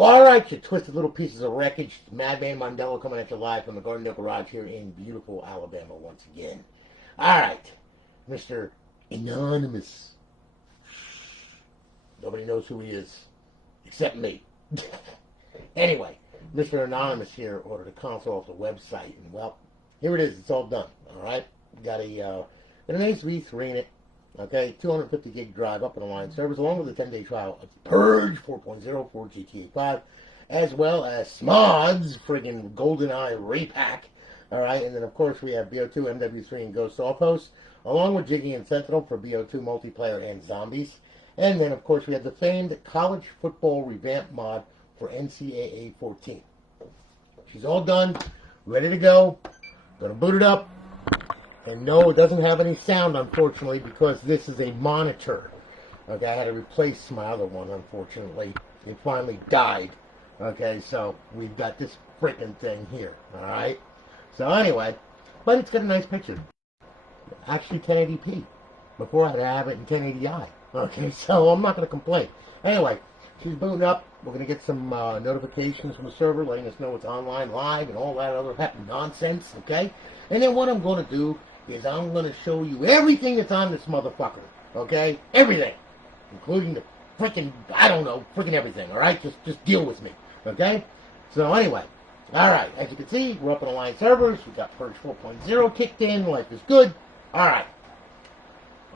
All right, you twisted little pieces of wreckage. Madman Mondello coming at you live from the Gardendale Garage here in beautiful Alabama once again. All right, Mr. Anonymous. Nobody knows who he is except me. Anyway, Mr. Anonymous here ordered a console off the website, and well, here it is. It's all done. All right, got an Ace V3 in it. Okay, 250 gig drive up and line servers, along with a 10-day trial of Purge 4.0 for GTA 5, as well as Smods friggin' GoldenEye Repack. All right, and then of course we have BO2, MW3, and Ghost Offhosts, along with Jiggy and Sentinel for BO2 multiplayer and zombies. And then of course we have the famed College Football Revamped Mod for NCAA 14. She's all done, ready to go. Gonna boot it up. And no, it doesn't have any sound, unfortunately, because this is a monitor. Okay, I had to replace my other one, unfortunately. It finally died. Okay, so we've got this freaking thing here. Alright? So anyway, but it's got a nice picture. Actually 1080p. Before I had to have it in 1080i. Okay, so I'm not going to complain. Anyway, she's booting up. We're going to get some notifications from the server letting us know it's online live and all that other nonsense. Okay? And then what I'm going to do is I'm going to show you everything that's on this motherfucker, okay? Everything, including the freaking, I don't know, freaking everything, all right? Just deal with me, okay? So anyway, all right, as you can see, we're up on online servers. We got Purge 4.0 kicked in. Life is good. All right.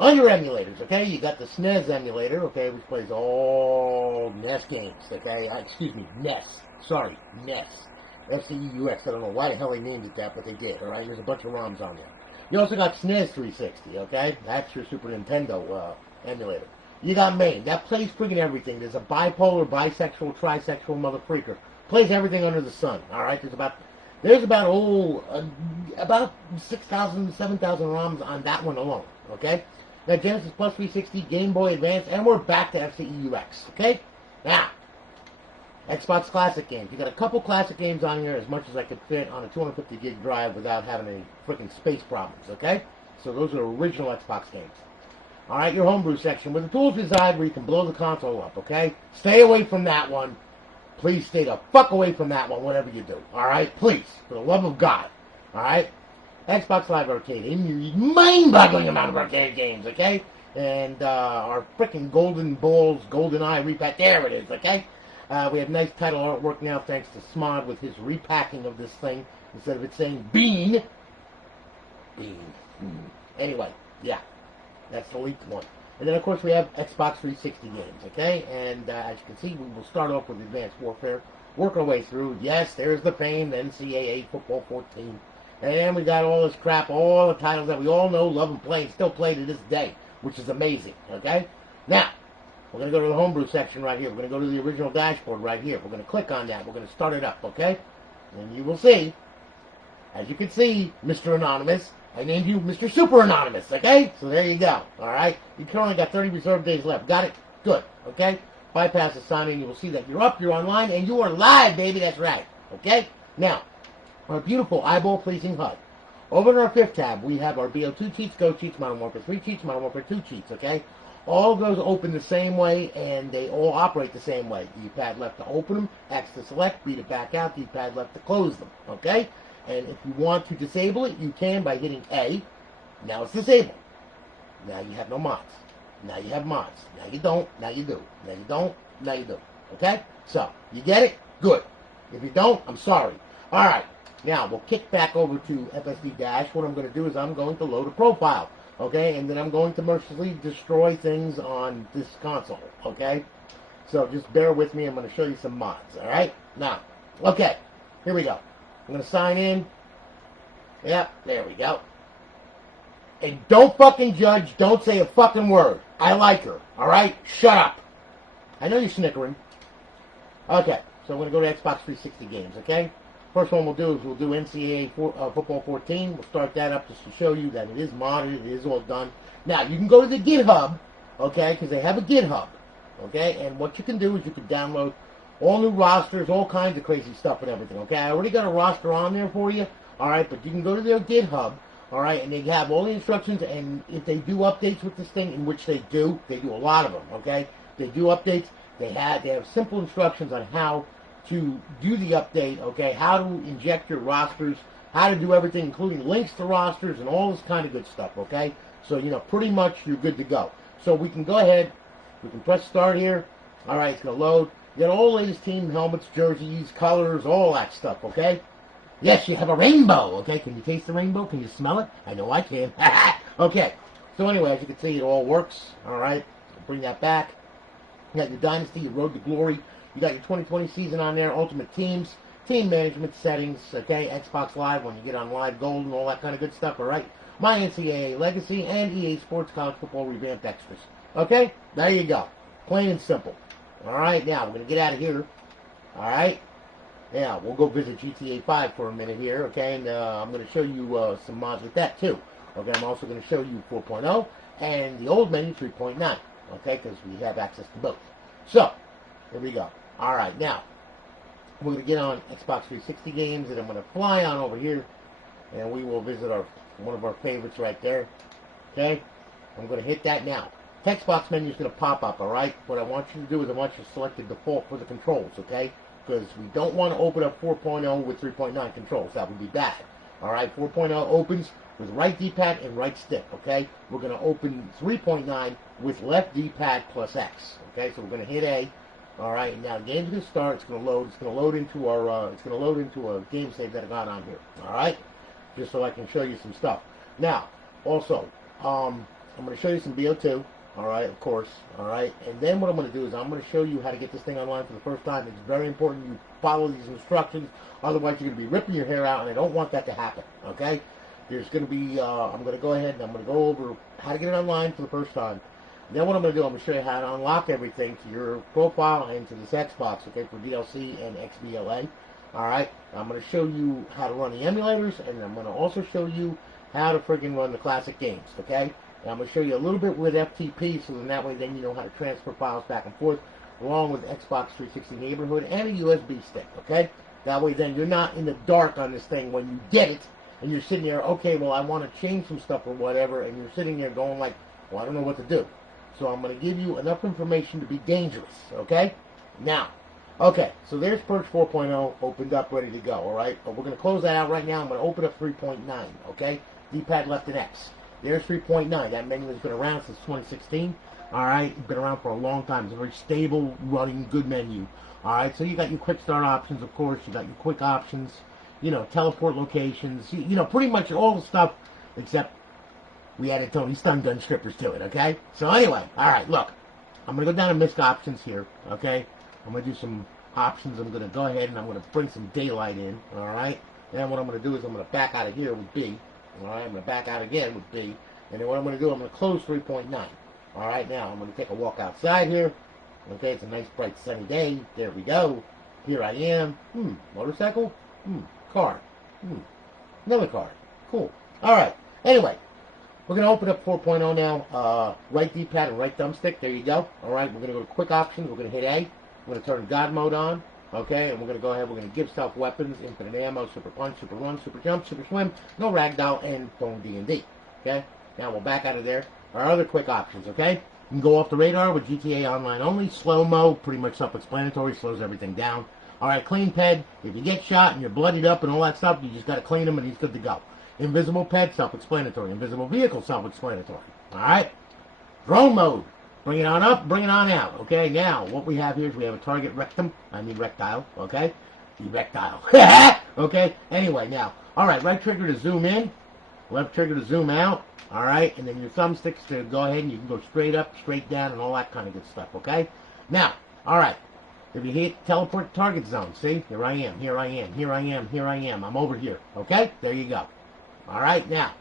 On your emulators, okay, you got the SNES emulator, okay, which plays all NES games, okay? Excuse me, NES. Sorry, NES. FCEUX. I don't know why the hell they named it that, but they did, all right? There's a bunch of ROMs on there. You also got SNES 360, okay? That's your Super Nintendo emulator. You got MAME. That plays friggin' everything. There's a bipolar, bisexual, trisexual mother freaker. Plays everything under the sun, all right? There's about 6,000, 7,000 ROMs on that one alone, okay? Now, Genesis Plus 360, Game Boy Advance, and we're back to FCEUX, okay? Now, Xbox Classic games. You got a couple classic games on here, as much as I could fit on a 250 gig drive without having any freaking space problems, okay? So those are original Xbox games. Alright, your homebrew section, where the tools reside, where you can blow the console up, okay? Stay away from that one. Please stay the fuck away from that one, whatever you do. Alright? Please. For the love of God. Alright? Xbox Live Arcade. A mind-boggling amount of arcade games, okay? And our freaking Golden Balls, GoldenEye repack. There it is, okay? We have nice title artwork now, thanks to Smod with his repacking of this thing. Instead of it saying Bean. Anyway, yeah. That's the leaked one. And then, of course, we have Xbox 360 games, okay? And as you can see, we will start off with Advanced Warfare. Work our way through. Yes, there's the famed NCAA Football 14. And then we got all this crap, all the titles that we all know, love, and play, and still play to this day, which is amazing, okay? Now, we're going to go to the homebrew section right here. We're going to go to the original dashboard right here. We're going to click on that. We're going to start it up, okay? And you will see, as you can see, Mr. Anonymous, I named you Mr. Super Anonymous, okay? So there you go, all right? You currently got 30 reserved days left. Got it? Good, okay? Bypass the sign-in. You will see that you're up, you're online, and you are live, baby. That's right, okay? Now, our beautiful eyeball-pleasing HUD. Over in our fifth tab, we have our BO2 cheats, Go cheats, Modern Warfare 3 cheats, Modern Warfare 2 cheats, okay? All those open the same way, and they all operate the same way. D-pad left to open them, X to select, B to back out, D-pad left to close them, okay? And if you want to disable it, you can by hitting A. Now it's disabled. Now you have no mods. Now you have mods. Now you don't. Now you do. Now you don't. Now you do. Okay? So, you get it? Good. If you don't, I'm sorry. All right. Now, we'll kick back over to FSD Dash. What I'm going to do is I'm going to load a profile. Okay? And then I'm going to mercilessly destroy things on this console. Okay? So, just bear with me. I'm going to show you some mods. All right? Now, okay. Here we go. I'm going to sign in. Yep, there we go. And don't fucking judge. Don't say a fucking word. I like her. All right? Shut up. I know you're snickering. Okay, so I'm going to go to Xbox 360 games, okay? First one we'll do is we'll do NCAA Football 14. We'll start that up just to show you that it is modded. It is all done. Now, you can go to the GitHub, okay, because they have a GitHub, okay? And what you can do is you can download all new rosters, all kinds of crazy stuff and everything, okay? I already got a roster on there for you, all right? But you can go to their GitHub, all right? And they have all the instructions, and if they do updates with this thing, in which they do a lot of them, okay? They do updates. They have simple instructions on how to do the update, okay, how to inject your rosters, how to do everything, including links to rosters and all this kind of good stuff, okay? So, pretty much you're good to go. So we can go ahead, we can press start here. All right, it's going to load. You got all the latest team helmets, jerseys, colors, all that stuff, okay? Yes, you have a rainbow, okay? Can you taste the rainbow? Can you smell it? I know I can. Okay, so anyway, as you can see, it all works, all right? Bring that back. You got your Dynasty, your Road to Glory. You got your 2020 season on there, Ultimate Teams, Team Management Settings, okay, Xbox Live when you get on Live Gold and all that kind of good stuff, all right? My NCAA Legacy and EA Sports College Football Revamped Extras. Okay? There you go. Plain and simple. All right, now we're going to get out of here. All right? Now, we'll go visit GTA 5 for a minute here, okay? And I'm going to show you some mods with that, too. Okay, I'm also going to show you 4.0 and the old menu 3.9, okay, because we have access to both. So, here we go. All right, now, we're going to get on Xbox 360 games, and I'm going to fly on over here, and we will visit one of our favorites right there, okay? I'm going to hit that now. Text box menu is going to pop up, all right? What I want you to do is I want you to select the default for the controls, okay? Because we don't want to open up 4.0 with 3.9 controls. That would be bad. All right, 4.0 opens with right D-pad and right stick, okay? We're going to open 3.9 with left D-pad plus X, okay? So we're going to hit A. All right, now the game's going to start. It's going to load. It's going to load into our. It's going to load into a game save that I got on here. All right, just so I can show you some stuff. Now, also, I'm going to show you some BO2. All right, of course. All right, and then what I'm going to do is I'm going to show you how to get this thing online for the first time. It's very important you follow these instructions. Otherwise, you're going to be ripping your hair out, and I don't want that to happen. Okay? There's going to be. I'm going to go ahead and I'm going to go over how to get it online for the first time. Then what I'm going to do, I'm going to show you how to unlock everything to your profile and to this Xbox, okay, for DLC and XBLA. All right, I'm going to show you how to run the emulators, and I'm going to also show you how to friggin' run the classic games, okay? And I'm going to show you a little bit with FTP, so then that way then you know how to transfer files back and forth, along with Xbox 360 Neighborhood and a USB stick, okay? That way then you're not in the dark on this thing when you get it, and you're sitting there, okay, well, I want to change some stuff or whatever, and you're sitting there going like, well, I don't know what to do. So I'm going to give you enough information to be dangerous, okay? Now, okay, so there's Purge 4.0 opened up, ready to go, all right? But we're going to close that out right now. I'm going to open up 3.9, okay? D-pad left and X. There's 3.9. That menu has been around since 2016, all right? It's been around for a long time. It's a very stable, running, good menu, all right? So you got your quick start options, of course. You got your quick options, you know, teleport locations, you know, pretty much all the stuff except we added Tony Stun Gun strippers to it, okay? So anyway, all right, look. I'm going to go down to missed options here, okay? I'm going to do some options. I'm going to go ahead and I'm going to bring some daylight in, all right? Then what I'm going to do is I'm going to back out of here with B, all right? I'm going to back out again with B. And then what I'm going to do, I'm going to close 3.9. All right, now I'm going to take a walk outside here. Okay, it's a nice, bright, sunny day. There we go. Here I am. Motorcycle? Car. Another car. Cool. All right. Anyway. We're going to open up 4.0 now, right D-pad and right thumbstick, there you go. All right, we're going to go to quick options, we're going to hit A, we're going to turn God mode on, okay, and we're going to go ahead, we're going to give self weapons, infinite ammo, super punch, super run, super jump, super swim, no ragdoll, and phone D&D, okay. Now we'll back out of there. Our other quick options, okay, you can go off the radar with GTA Online only, slow-mo, pretty much self-explanatory, slows everything down. All right, clean ped, if you get shot and you're bloodied up and all that stuff, you just got to clean him and he's good to go. Invisible pet, self-explanatory. Invisible vehicle, self-explanatory. All right? Drone mode. Bring it on up, bring it on out. Okay, now, what we have here is we have a target rectum. I mean rectile, okay? Erectile. Okay? Anyway, now, all right, right trigger to zoom in. Left trigger to zoom out. All right? And then your thumbsticks to go ahead and you can go straight up, straight down, and all that kind of good stuff, okay? Now, all right. If you hit teleport target zone, see? Here I am, here I am, here I am, here I am. I'm over here, okay? There you go. All right, now,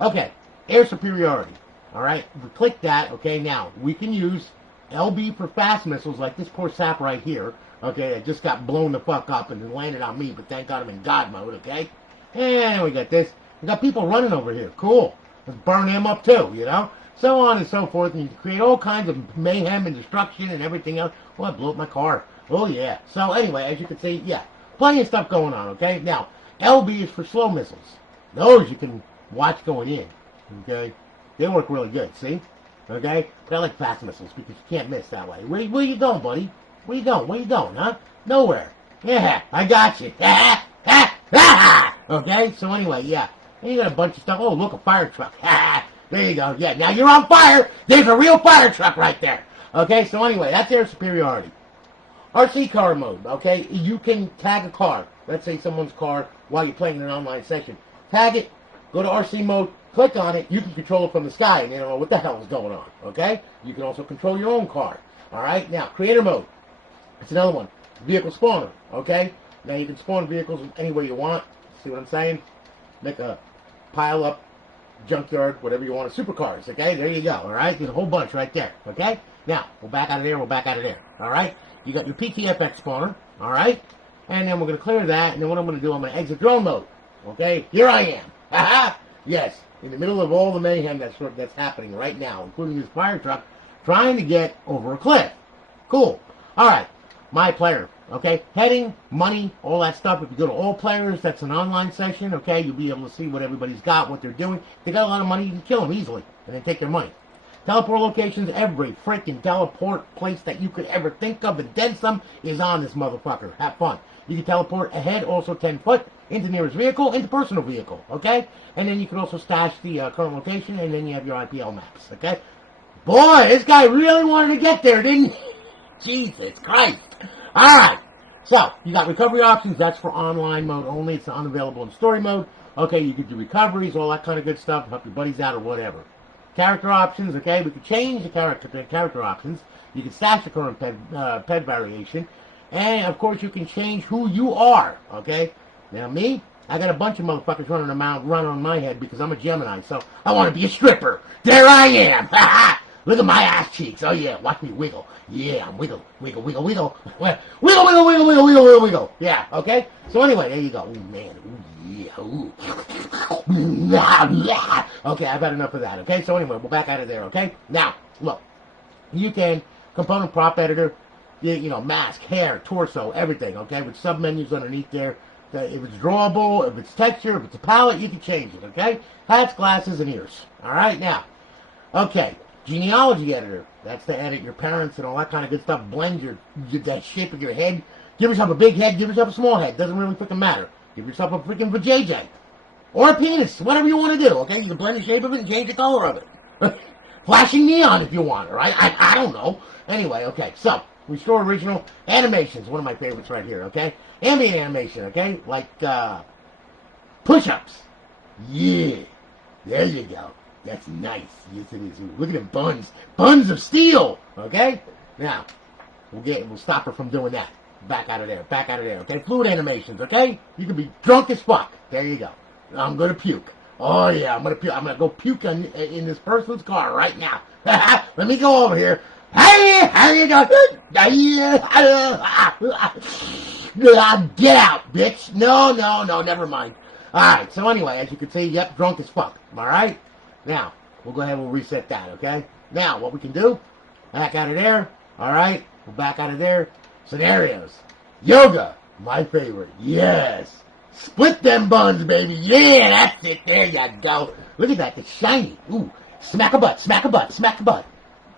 okay, air superiority. All right, we click that. Okay, now we can use LB for fast missiles like this poor sap right here. Okay, that just got blown the fuck up and then landed on me, but thank God I'm in God mode. Okay, and we got this. We got people running over here. Cool. Let's burn them up too. You know, so on and so forth, and you can create all kinds of mayhem and destruction and everything else. Oh, I blew up my car. Oh yeah. So anyway, as you can see, yeah, plenty of stuff going on. Okay, now LB is for slow missiles. Those you can watch going in, okay? They work really good, see? okay? But I like fast missiles because you can't miss that way. Where you going, buddy? Where you going, huh? Nowhere. Yeah, I got you. Okay, so anyway, yeah. And you got a bunch of stuff. Oh, look, a fire truck. There you go. Yeah, now you're on fire. There's a real fire truck right there. Okay, so anyway, that's their superiority. RC car mode, okay? You can tag a car. Let's say someone's car while you're playing in an online session. Tag it, go to RC mode, click on it. You can control it from the sky, and you don't know what the hell is going on, okay? You can also control your own car. All right, now, creator mode. That's another one. Vehicle spawner, okay? Now, you can spawn vehicles any way you want. See what I'm saying? Make a pile up, junkyard, whatever you want, of supercars, okay? There you go, all right? There's a whole bunch right there, okay? Now, we'll back out of there, all right? You got your PTFX spawner, all right? And then we're going to clear that, and then what I'm going to do, I'm going to exit drone mode, okay? Here I am. Haha! Yes, in the middle of all the mayhem that's happening right now, including this fire truck, trying to get over a cliff. Cool. All right, my player, okay? Heading, money, all that stuff. If you go to all players, that's an online session, okay? You'll be able to see what everybody's got, what they're doing. If they got a lot of money, you can kill them easily, and then take their money. Teleport locations, every freaking teleport place that you could ever think of, and then some, is on this motherfucker. Have fun. You can teleport ahead, also 10 foot, into nearest vehicle, into personal vehicle, okay? And then you can also stash the current location, and then you have your IPL maps, okay? Boy, this guy really wanted to get there, didn't he? Jesus Christ. All right. So, you got recovery options. That's for online mode only. It's unavailable in story mode. Okay, you can do recoveries, all that kind of good stuff, help your buddies out or whatever. Character options, okay? We can change the character options. You can stash the current pet variation. And, of course, you can change who you are, okay? Now, me, I got a bunch of motherfuckers running on my head because I'm a Gemini, so I want to be a stripper. There I am. Look at my ass cheeks. Oh, yeah, watch me wiggle. Yeah, I'm wiggle. Wiggle, wiggle, wiggle. Wiggle, wiggle, wiggle, wiggle, wiggle, wiggle, wiggle. Yeah, okay? So, anyway, there you go. Oh, man. Ooh, yeah. Ooh. Okay, I've had enough of that, okay? So, anyway, we're back out of there, okay? Now, look. You can component prop editor, you know, mask, hair, torso, everything, okay? With sub-menus underneath there. If it's drawable, if it's texture, if it's a palette, you can change it, okay? Hats, glasses, and ears. All right, now. Okay, genealogy editor. That's to edit your parents and all that kind of good stuff. Blend that shape of your head. Give yourself a big head, give yourself a small head. Doesn't really freaking matter. Give yourself a freaking vajayjay. Or a penis, whatever you want to do, okay? You can blend the shape of it and change the color of it. Flashing neon if you want, all right? I don't know. Anyway, okay, so, restore original animations. One of my favorites right here, okay? Ambient animation, okay? Like, push-ups. Yeah. There you go. That's nice. Yes, it is. Ooh, look at them buns. Buns of steel, okay? Now, we'll stop her from doing that. Back out of there, okay? Fluid animations, okay? You can be drunk as fuck. There you go. I'm gonna puke. Oh, yeah, I'm gonna puke. I'm gonna go puke in this person's car right now. Let me go over here. Hey, how you doing? Get out, bitch. No, never mind. Alright, so anyway, as you can see, yep, drunk as fuck. Alright? Now, we'll go ahead and we'll reset that, okay? Now, what we can do, back out of there. Alright? We're back out of there. Scenarios. Yoga. My favorite. Yes. Split them buns, baby. Yeah, that's it. There you go. Look at that. It's shiny. Ooh. Smack a butt. Smack a butt. Smack a butt.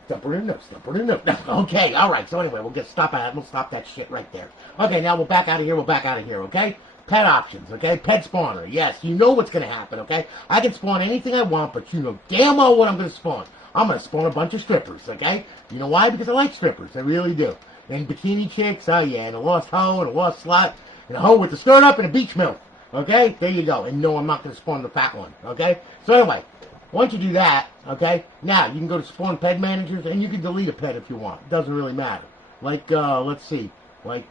Stump her in the nose. Stump her in the nose. Okay. All right. So anyway, we'll stop that shit right there. Okay. Now we'll back out of here. Okay. Pet options. Okay. Pet spawner. Yes. You know what's going to happen. Okay. I can spawn anything I want, but you know damn well what I'm going to spawn. I'm going to spawn a bunch of strippers. Okay. You know why? Because I like strippers. I really do. And bikini chicks. Oh yeah. And a lost hoe and a lost slut. And a hoe with the skirt up and a beach milk. Okay? There you go. And no, I'm not going to spawn the fat one. Okay? So anyway, once you do that, okay, now you can go to spawn pet managers and you can delete a pet if you want. It doesn't really matter. Like, let's see. Like,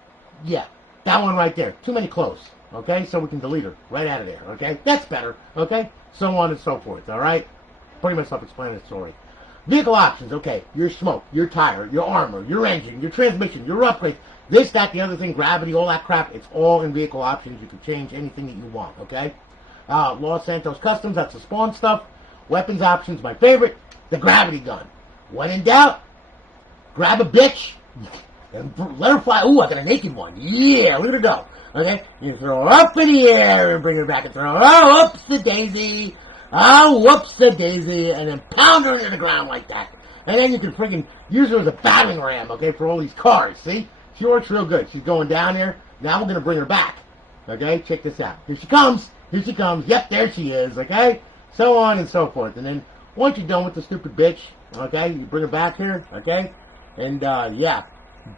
yeah, that one right there. Too many clothes. Okay? So we can delete her right out of there. Okay? That's better. Okay? So on and so forth. Alright? Pretty much self-explanatory. Vehicle options. Okay. Your smoke, your tire, your armor, your engine, your transmission, your upgrades. This, that, the other thing, gravity, all that crap, it's all in vehicle options. You can change anything that you want, okay? Los Santos Customs, that's the spawn stuff. Weapons options, my favorite, the gravity gun. When in doubt, grab a bitch and let her fly. Ooh, I got a naked one. Yeah, look at her go. Okay? You throw her up in the air and bring her back and throw her. Oh, whoops the daisy. Oh, whoops the daisy. And then pound her into the ground like that. And then you can friggin' use her as a battering ram, okay, for all these cars, see? She works real good. She's going down here. Now we're going to bring her back, okay? Check this out. Here she comes. Here she comes. Yep, there she is, okay? So on and so forth. And then once you're done with the stupid bitch, okay, you bring her back here, okay? And, yeah,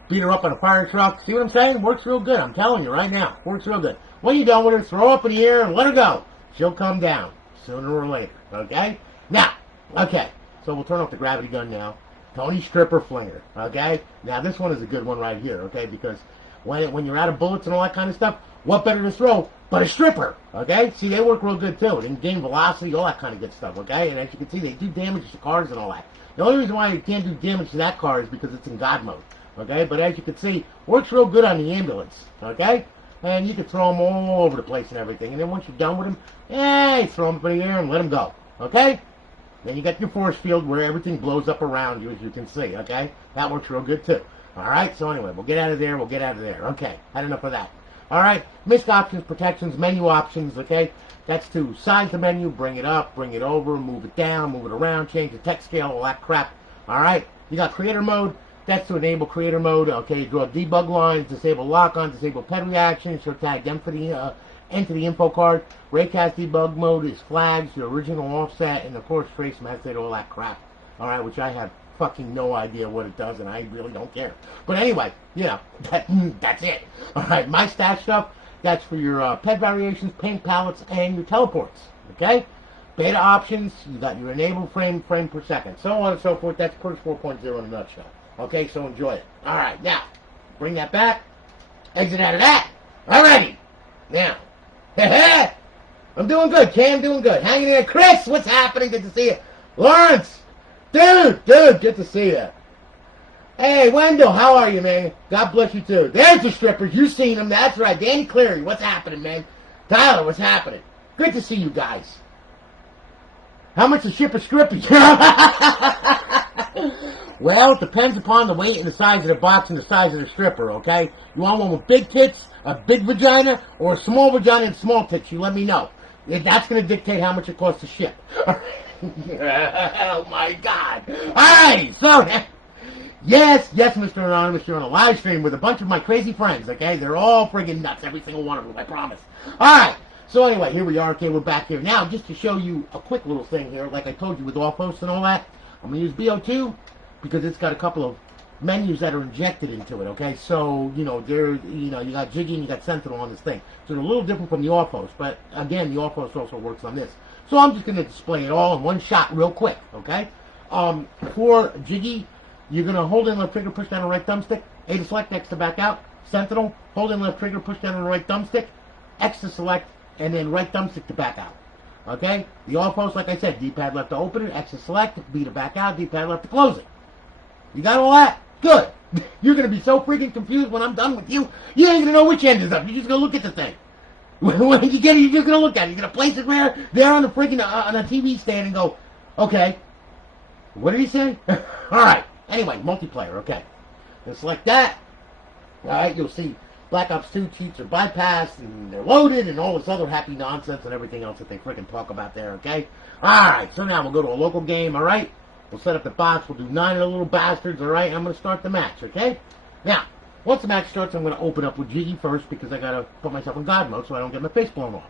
beat her up on a fire truck. See what I'm saying? Works real good. I'm telling you right now. Works real good. When you're done with her, throw her up in the air and let her go. She'll come down sooner or later, okay? Now, okay, so we'll turn off the gravity gun now. Tony Stripper Flinger, okay? Now, this one is a good one right here, okay? Because when you're out of bullets and all that kind of stuff, what better to throw but a stripper, okay? See, they work real good, too. They can gain velocity, all that kind of good stuff, okay? And as you can see, they do damage to cars and all that. The only reason why you can't do damage to that car is because it's in God mode, okay? But as you can see, works real good on the ambulance, okay? And you can throw them all over the place and everything. And then once you're done with them, hey, throw them up in the air and let them go, okay? Then you got your force field where everything blows up around you, as you can see, okay? That works real good, too. All right, so anyway, we'll get out of there, we'll get out of there. Okay, had enough of that. All right, missed options, protections, menu options, okay? That's to size the menu, bring it up, bring it over, move it down, move it around, change the text scale, all that crap. All right, you got creator mode. That's to enable creator mode. Okay, you draw debug lines, disable lock-on, disable pet reaction, show tag them for the enter the info card. Raycast debug mode is flags, your original offset, and of course trace method, all that crap. All right, which I have fucking no idea what it does, and I really don't care. But anyway, you know, that's it. All right, my stash stuff. That's for your pet variations, paint palettes, and your teleports. Okay. Beta options. You got your enable frame per second, so on and so forth. That's Purge 4.0 in a nutshell. Okay, so enjoy it. All right, now, bring that back. Exit out of that. Alrighty. Now, I'm doing good, Cam, doing good. Hanging in there. Chris, what's happening? Good to see you. Lawrence, dude, good to see you. Hey, Wendell, how are you, man? God bless you, too. There's the strippers. You seen them. That's right. Danny Cleary, what's happening, man? Tyler, what's happening? Good to see you guys. How much to ship a stripper? Well, it depends upon the weight and the size of the box and the size of the stripper, okay? You want one with big tits, a big vagina, or a small vagina and small tits? You let me know. That's going to dictate how much it costs to ship. Oh, my God. All right, so, yes, Mr. Anonymous, you're on a live stream with a bunch of my crazy friends, okay? They're all friggin' nuts, every single one of them, I promise. All right. So anyway, here we are. Okay, we're back here. Now, just to show you a quick little thing here, like I told you with Offhosts and all that, I'm going to use BO2 because it's got a couple of menus that are injected into it, okay? So, you know, you got Jiggy and you got Sentinel on this thing. So they're a little different from the Offhost, but again, the Offhost also works on this. So I'm just going to display it all in one shot real quick, okay? For Jiggy, you're going to hold in left trigger, push down the right thumbstick, A to select, X to back out. Sentinel, hold in left trigger, push down the right thumbstick, X to select, and then right thumbstick to back out. Okay? The Offhost, like I said, D-pad left to open it, X to select, B to back out, D-pad left to close it. You got all that? Good. You're going to be so freaking confused when I'm done with you. You ain't going to know which end is up. You're just going to look at the thing. When you get it, you're just going to look at it. You're going to place it there on the freaking on a TV stand and go, okay, what did he say? All right. Anyway, multiplayer, okay. And select that. All right, you'll see Black Ops 2 cheats are bypassed, and they're loaded, and all this other happy nonsense and everything else that they freaking talk about there, okay? Alright, so now we'll go to a local game, alright? We'll set up the box, we'll do 9 of the little bastards, alright? And I'm going to start the match, okay? Now, once the match starts, I'm going to open up with Jiggy first, because I got to put myself in God mode so I don't get my face blown off.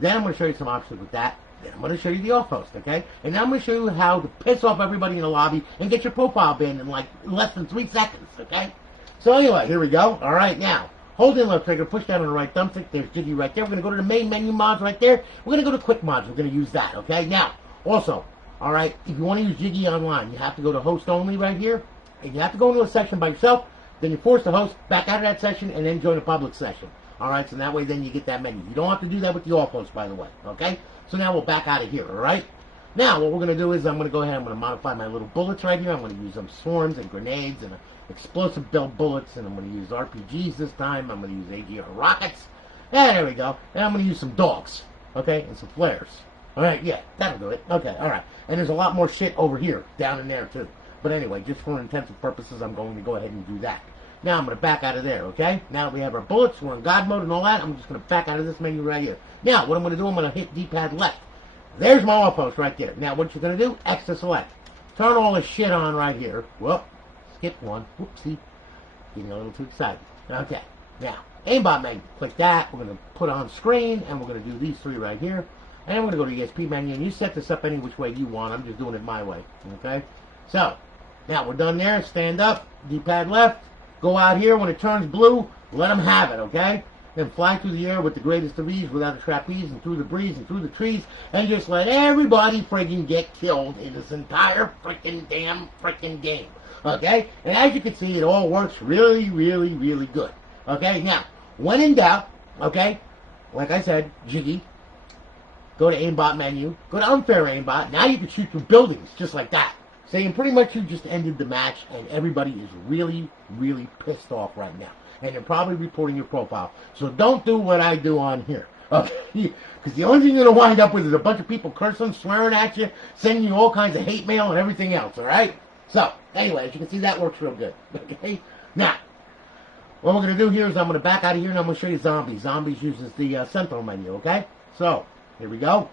Then I'm going to show you some options with that. Then I'm going to show you the Offhost, okay? And now I'm going to show you how to piss off everybody in the lobby and get your profile banned in like less than 3 seconds, okay? So anyway, here we go. Alright, now. Hold in left trigger, push down on the right thumbstick. There's Jiggy right there. We're going to go to the main menu mods right there. We're going to go to quick mods. We're going to use that, okay? Now, also, all right, if you want to use Jiggy online, you have to go to host only right here. And you have to go into a section by yourself. Then you force the host back out of that session and then join a public session. All right, so that way then you get that menu. You don't have to do that with the Offhosts, by the way, okay? So now we'll back out of here, all right? Now, what we're going to do is I'm going to go ahead and I'm going to modify my little bullets right here. I'm going to use some swarms and grenades and explosive belt bullets, and I'm going to use RPGs this time. I'm going to use AGR rockets. Yeah, there we go. And I'm going to use some dogs, okay, and some flares. All right, yeah, that'll do it. Okay, all right. And there's a lot more shit over here, down in there, too. But anyway, just for intensive purposes, I'm going to go ahead and do that. Now I'm going to back out of there, okay? Now we have our bullets, we're in God mode and all that. I'm just going to back out of this menu right here. Now, what I'm going to do, I'm going to hit D-pad left. There's my Offhost right there. Now, what you're going to do, X to select. turn all this shit on right here. Whoop, skip one. Whoopsie. Getting a little too excited. Okay, now, aimbot menu. Click that. We're going to put on screen, and we're going to do these three right here. And we're going to go to ESP menu, and you set this up any which way you want. I'm just doing it my way. Okay? So, now we're done there. Stand up. D-pad left. Go out here. When it turns blue, let them have it. Okay? Then fly through the air with the greatest of ease without a trapeze and through the breeze and through the trees and just let everybody friggin' get killed in this entire frickin' damn frickin' game. Okay? And as you can see, it all works really, really, really good. Okay? Now, when in doubt, okay, like I said, Jiggy, go to aimbot menu, go to unfair aimbot. Now you can shoot through buildings just like that. Saying pretty much you just ended the match and everybody is really, really pissed off right now. And you're probably reporting your profile. So don't do what I do on here. Okay? Because the only thing you're going to wind up with is a bunch of people cursing, swearing at you, sending you all kinds of hate mail and everything else, alright? So, anyway, as you can see, that works real good. Okay? Now, what we're going to do here is I'm going to back out of here and I'm going to show you zombies. Zombies uses the Sentinel menu, okay? So, here we go.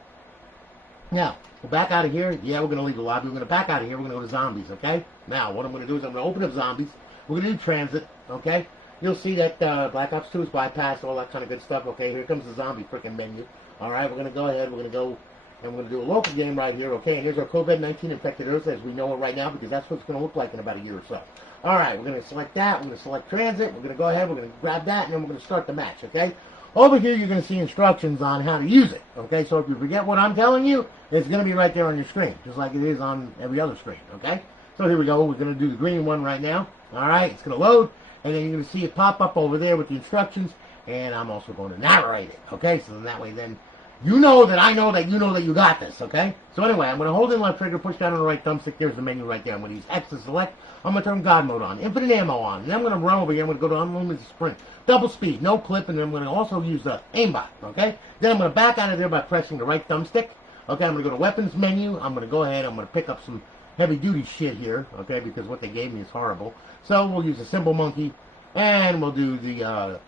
Now, we're back out of here. Yeah, we're going to leave the lobby. We're going to back out of here. We're going to go to zombies, okay? Now, what I'm going to do is I'm going to open up zombies. We're going to do transit, okay? You'll see that Black Ops 2 is bypassed, all that kind of good stuff. Okay, here comes the zombie freaking menu. All right, we're going to go ahead. We're going to go and we're going to do a local game right here. Okay, and here's our COVID-19 infected Earth as we know it right now because that's what it's going to look like in about a year or so. All right, we're going to select that. We're going to select transit. We're going to go ahead. We're going to grab that, and then we're going to start the match. Okay. Over here, you're going to see instructions on how to use it. Okay, so if you forget what I'm telling you, it's going to be right there on your screen, just like it is on every other screen. Okay. So here we go. We're going to do the green one right now. All right, it's going to load. And then you're going to see it pop up over there with the instructions. And I'm also going to narrate it. Okay? So then that way then you know that I know that you know that you got this. Okay? So anyway, I'm going to hold in left trigger, push down on the right thumbstick. There's the menu right there. I'm going to use X to select. I'm going to turn God mode on. Infinite ammo on. And then I'm going to run over here. I'm going to go to unlimited sprint. Double speed. No clip. And then I'm going to also use the aimbot. Okay? Then I'm going to back out of there by pressing the right thumbstick. Okay? I'm going to go to weapons menu. I'm going to go ahead. I'm going to pick up some heavy duty shit here. Okay? Because what they gave me is horrible. So we'll use a Symbol Monkey, and we'll do the,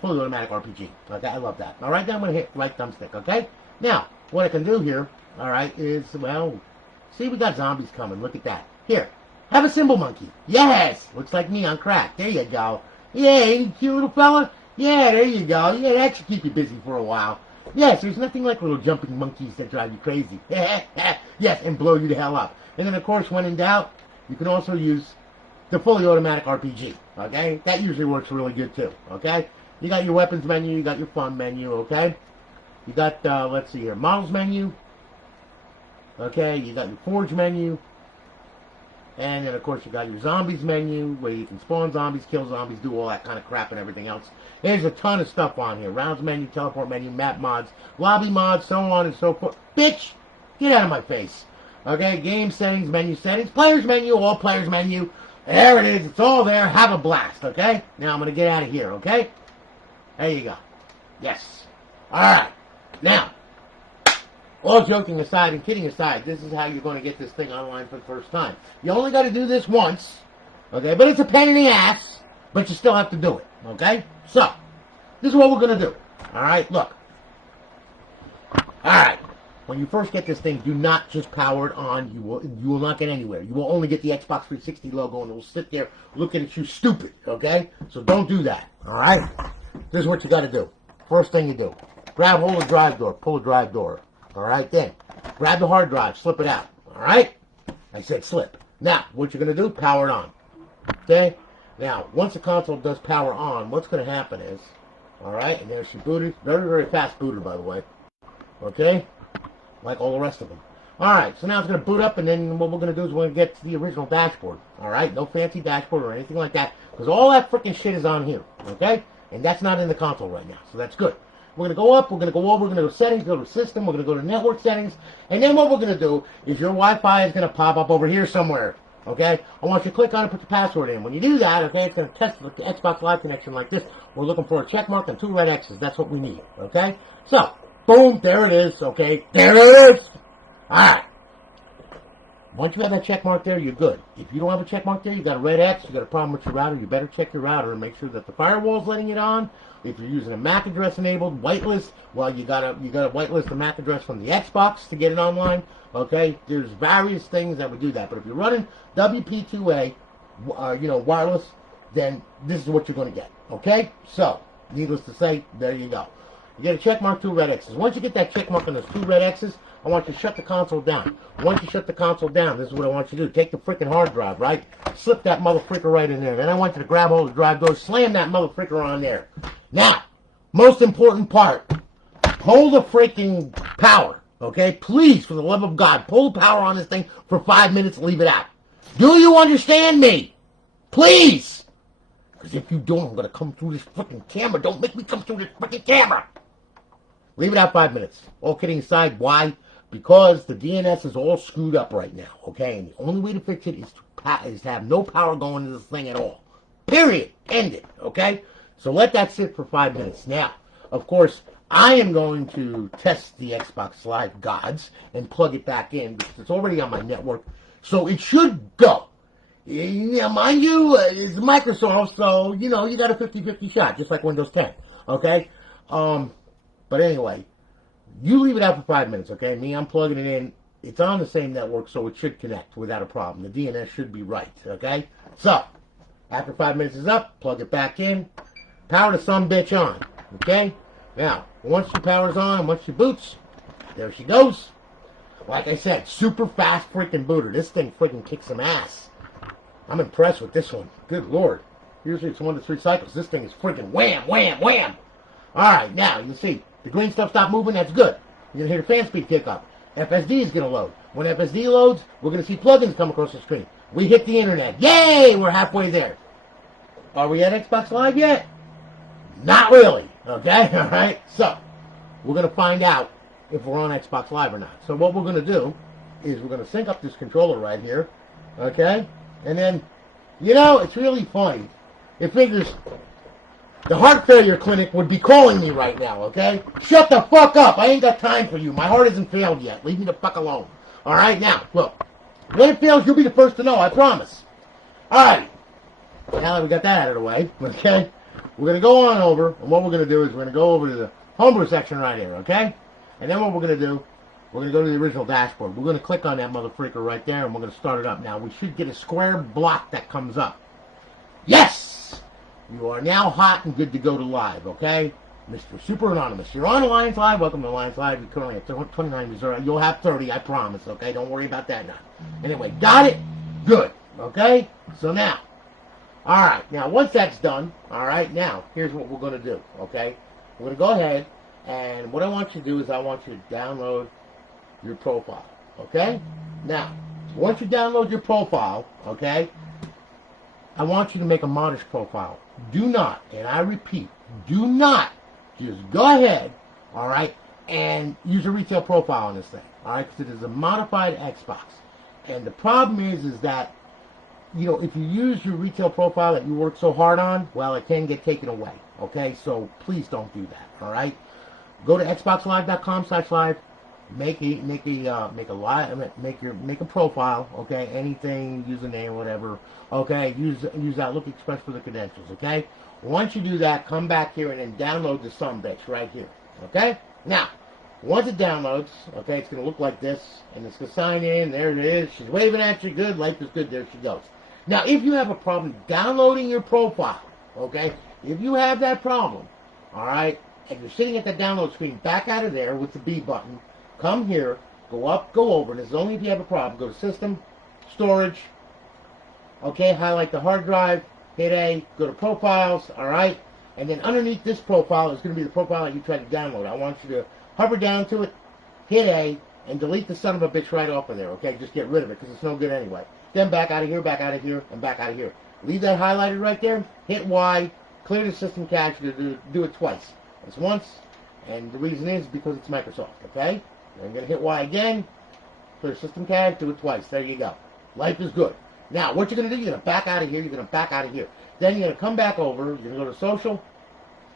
fully automatic RPG. Okay, I love that. All right, then I'm going to hit right thumbstick, okay? Now, what I can do here, all right, is, well, see, we got zombies coming. Look at that. Here, have a Symbol Monkey. Yes! Looks like me on crack. There you go. Yeah, ain't you cute little fella? Yeah, there you go. Yeah, that should keep you busy for a while. Yes, there's nothing like little jumping monkeys that drive you crazy. Yes, and blow you the hell up. And then, of course, when in doubt, you can also use the fully automatic RPG, okay? That usually works really good too, okay? You got your weapons menu, you got your fun menu, okay? You got, let's see here, models menu, okay? You got your forge menu, and then of course you got your zombies menu, where you can spawn zombies, kill zombies, do all that kind of crap and everything else. There's a ton of stuff on here. Rounds menu, teleport menu, map mods, lobby mods, so on and so forth. Bitch! Get out of my face. Okay, game settings, menu settings, players menu, all players menu. There it is. It's all there. Have a blast, okay? Now I'm going to get out of here, okay? There you go. Yes. All right. Now, all joking aside and kidding aside, this is how you're going to get this thing online for the first time. You only got to do this once, okay? But it's a pain in the ass, but you still have to do it, okay? So, this is what we're going to do. All right? Look. All right. When you first get this thing, do not just power it on. You will not get anywhere. You will only get the Xbox 360 logo, and it will sit there looking at you stupid, okay? So don't do that, all right? This is what you got to do. First thing you do, grab hold of the drive door, pull the drive door, all right? Then grab the hard drive, slip it out, all right? I said slip. Now, what you're going to do, power it on, okay? Now, once the console does power on, what's going to happen is, all right, and there's your booter, very, very fast booter, by the way, okay? Like all the rest of them. Alright, so now it's going to boot up, and then what we're going to do is we're going to get to the original dashboard. Alright, no fancy dashboard or anything like that, because all that freaking shit is on here, okay? And that's not in the console right now, so that's good. We're going to go up, we're going to go over, we're going to go to settings, go to system, we're going to go to network settings, and then what we're going to do is your Wi-Fi is going to pop up over here somewhere, okay? I want you to click on it, put the password in. When you do that, okay, it's going to test the Xbox Live connection like this. We're looking for a check mark and 2 red X's. That's what we need, okay? So, boom, there it is, okay? There it is! Alright. Once you have that check mark there, you're good. If you don't have a check mark there, you got a red X, you got a problem with your router, you better check your router and make sure that the firewall's letting it on, If you're using a MAC address enabled whitelist, well, you gotta whitelist the MAC address from the Xbox to get it online. Okay, there's various things that would do that. But if you're running WP2A, wireless, then this is what you're going to get. Okay, so needless to say, there you go. You get a check mark, 2 red X's. Once you get that check mark on those 2 red X's, I want you to shut the console down. Once you shut the console down, this is what I want you to do. Take the freaking hard drive, right? Slip that motherfreaker right in there. Then I want you to grab hold of the drive doors, slam that motherfreaker on there. Now, most important part, pull the freaking power, okay? Please, for the love of God, pull the power on this thing for 5 minutes, leave it out. Do you understand me? Please! Because if you don't, I'm going to come through this freaking camera. Don't make me come through this freaking camera. Leave it out 5 minutes. All kidding aside, why? Because the DNS is all screwed up right now, okay? And the only way to fix it is to have no power going into this thing at all. Period. End it, okay? So let that sit for 5 minutes. Now, of course, I am going to test the Xbox Live gods and plug it back in because it's already on my network. So it should go. Yeah, mind you, it's Microsoft, so, you got a 50-50 shot, just like Windows 10, okay? But anyway, you leave it out for 5 minutes, okay? Me, I'm plugging it in. It's on the same network, so it should connect without a problem. The DNS should be right, okay? So, after 5 minutes is up, plug it back in. Power the sumbitch on, okay? Now, once she powers on, once she boots, there she goes. Like I said, super fast freaking booter. This thing freaking kicks some ass. I'm impressed with this one. Good Lord. Usually it's 1 to 3 cycles. This thing is freaking wham, wham, wham. Alright, now, you see, the green stuff stopped moving. That's good. You're going to hear the fan speed kick up. FSD is going to load. When FSD loads, we're going to see plugins come across the screen. We hit the internet. Yay! We're halfway there. Are we at Xbox Live yet? Not really. Okay? Alright? So, we're going to find out if we're on Xbox Live or not. So what we're going to do is we're going to sync up this controller right here. Okay? And then, it's really funny. It figures the heart failure clinic would be calling me right now, okay? Shut the fuck up. I ain't got time for you. My heart isn't failed yet. Leave me the fuck alone. All right? Now, look. When it fails, you'll be the first to know. I promise. All right. Now that we got that out of the way, okay? We're going to go on over, and what we're going to do is we're going to go over to the homebrew section right here, okay? And then what we're going to do, we're going to go to the original dashboard. We're going to click on that motherfreaker right there, and we're going to start it up. Now, we should get a square block that comes up. Yes! You are now hot and good to go to live, okay? Mr. Super Anonymous. You're on Alliance Live. Welcome to Alliance Live. You currently have 29 reserve. You'll have 30, I promise, okay? Don't worry about that now. Anyway, got it? Good, okay? So now, all right. Now, once that's done, all right, now, here's what we're going to do, okay? We're going to go ahead, and what I want you to do is I want you to download your profile, okay? Now, once you download your profile, okay, I want you to make a modish profile. Do not, and I repeat, do not just go ahead, all right, and use a retail profile on this thing, all right, because it is a modified Xbox. And the problem is that, if you use your retail profile that you work so hard on, well, it can get taken away, okay? So please don't do that, all right? Go to xboxlive.com/live. Make a profile, okay? Anything, username, whatever, okay? Use Outlook Express for the credentials, okay? Once you do that, come back here and then download the sumbitch right here, okay? Now, once it downloads, okay, it's going to look like this, and it's going to sign in. There it is. She's waving at you. Good. Life is good. There she goes. Now, if you have a problem downloading your profile, okay, if you have that problem, all right, and you're sitting at the download screen, back out of there with the B button, come here, go up, go over, and this is only if you have a problem. Go to System, Storage, okay, highlight the hard drive, hit A, go to Profiles, all right, and then underneath this profile is going to be the profile that you tried to download. I want you to hover down to it, hit A, and delete the son of a bitch right off of there, okay? Just get rid of it because it's no good anyway. Then back out of here, and back out of here. Leave that highlighted right there, hit Y, clear the system cache, do it twice. It's once, and the reason is because it's Microsoft, okay? I'm going to hit Y again, clear system cache, do it twice. There you go. Life is good. Now, what you're going to do, you're going to back out of here, Then you're going to come back over, you're going to go to Social,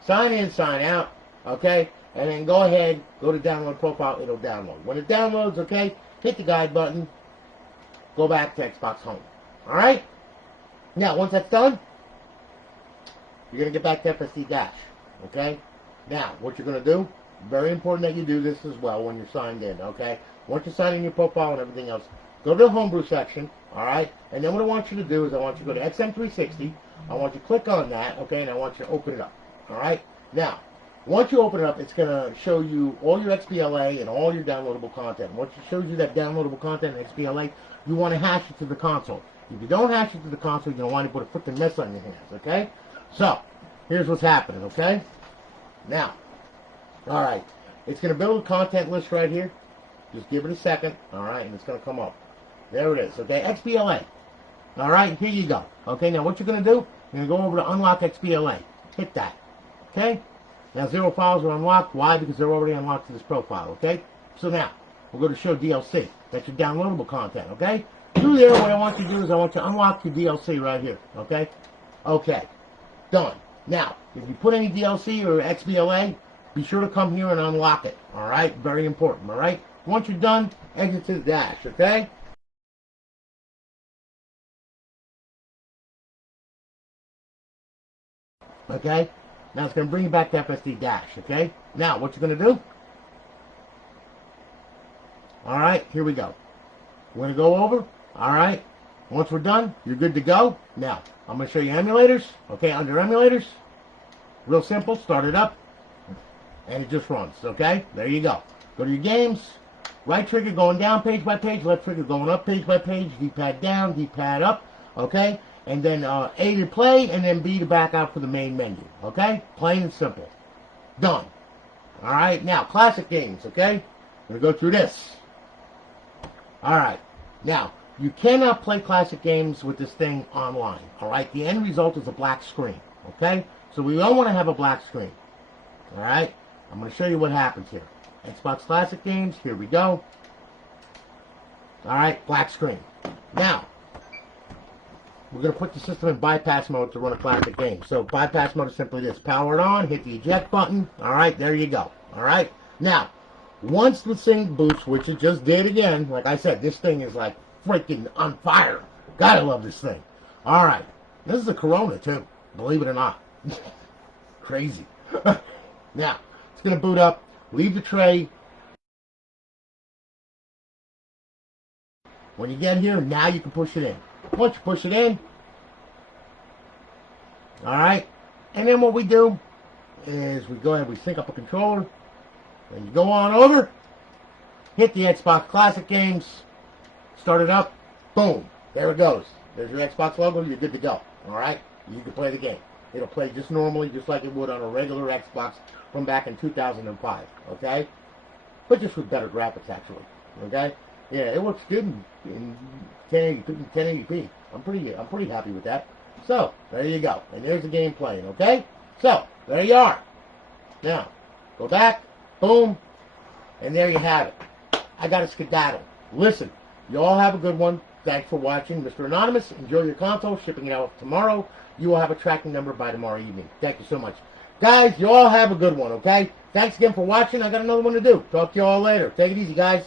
sign in, sign out, okay? And then go ahead, go to Download Profile, it'll download. When it downloads, okay, hit the guide button, go back to Xbox Home. Alright? Now, once that's done, you're going to get back to FSD Dash. Okay? Now, what you're going to do, very important that you do this as well when you're signed in, okay? Once you sign in your profile and everything else, go to the homebrew section, all right? And then what I want you to do is I want you to go to XM360. I want you to click on that, okay? And I want you to open it up, all right? Now, once you open it up, it's going to show you all your XBLA and all your downloadable content. Once it shows you that downloadable content in XBLA, you want to hash it to the console. If you don't hash it to the console, you're going to wind up with a freaking mess on your hands, okay? So, here's what's happening, okay? Now, all right, it's going to build a content list right here. Just give it a second, all right, and it's going to come up. There it is, okay, XBLA. All right, here you go. Okay, now what you're going to do, you're going to go over to Unlock XBLA. Hit that, okay? Now, 0 files are unlocked. Why? Because they're already unlocked to this profile, okay? So now, we'll go to Show DLC. That's your downloadable content, okay? Through there, what I want you to do is I want you to unlock your DLC right here, okay? Okay, done. Now, if you put any DLC or XBLA, be sure to come here and unlock it, all right? Very important, all right? Once you're done, exit to the dash, okay? Okay? Now it's going to bring you back to FSD dash, okay? Now, what you're going to do? All right, here we go. We're going to go over, all right? Once we're done, you're good to go. Now, I'm going to show you emulators, okay? Under emulators, real simple, start it up, and it just runs, okay? There you go. Go to your games, right trigger going down page by page, left trigger going up page by page, D-pad down, D-pad up, okay? And then A to play, and then B to back out for the main menu, okay? Plain and simple. Done. All right, now, classic games, okay? I'm going to go through this. All right, now, you cannot play classic games with this thing online, all right? The end result is a black screen, okay? So we don't want to have a black screen, all right? I'm going to show you what happens here. Xbox Classic Games, here we go. All right, black screen. Now, we're going to put the system in bypass mode to run a classic game. So bypass mode is simply this. Power it on, hit the eject button. All right, there you go. All right. Now, once the thing boots, which it just did again, like I said, this thing is like freaking on fire. Gotta love this thing. All right. This is a Corona, too. Believe it or not. Crazy. Now, it's going to boot up. Leave the tray. When you get here, now you can push it in. Once you push it in, all right, and then what we do is we go ahead, we sync up a controller, and you go on over, hit the Xbox Classic Games, start it up, boom, there it goes. There's your Xbox logo, you're good to go, all right? You can play the game. It'll play just normally, just like it would on a regular Xbox from back in 2005, okay? But just with better graphics, actually, okay? Yeah, it works good in 1080p. I'm pretty happy with that. So, there you go. And there's the game playing, okay? So, there you are. Now, go back, boom, and there you have it. I got a skedaddle. Listen, you all have a good one. Thanks for watching. Mr. Anonymous, enjoy your console. Shipping it out tomorrow. You will have a tracking number by tomorrow evening. Thank you so much. Guys, you all have a good one, okay? Thanks again for watching. I got another one to do. Talk to you all later. Take it easy, guys.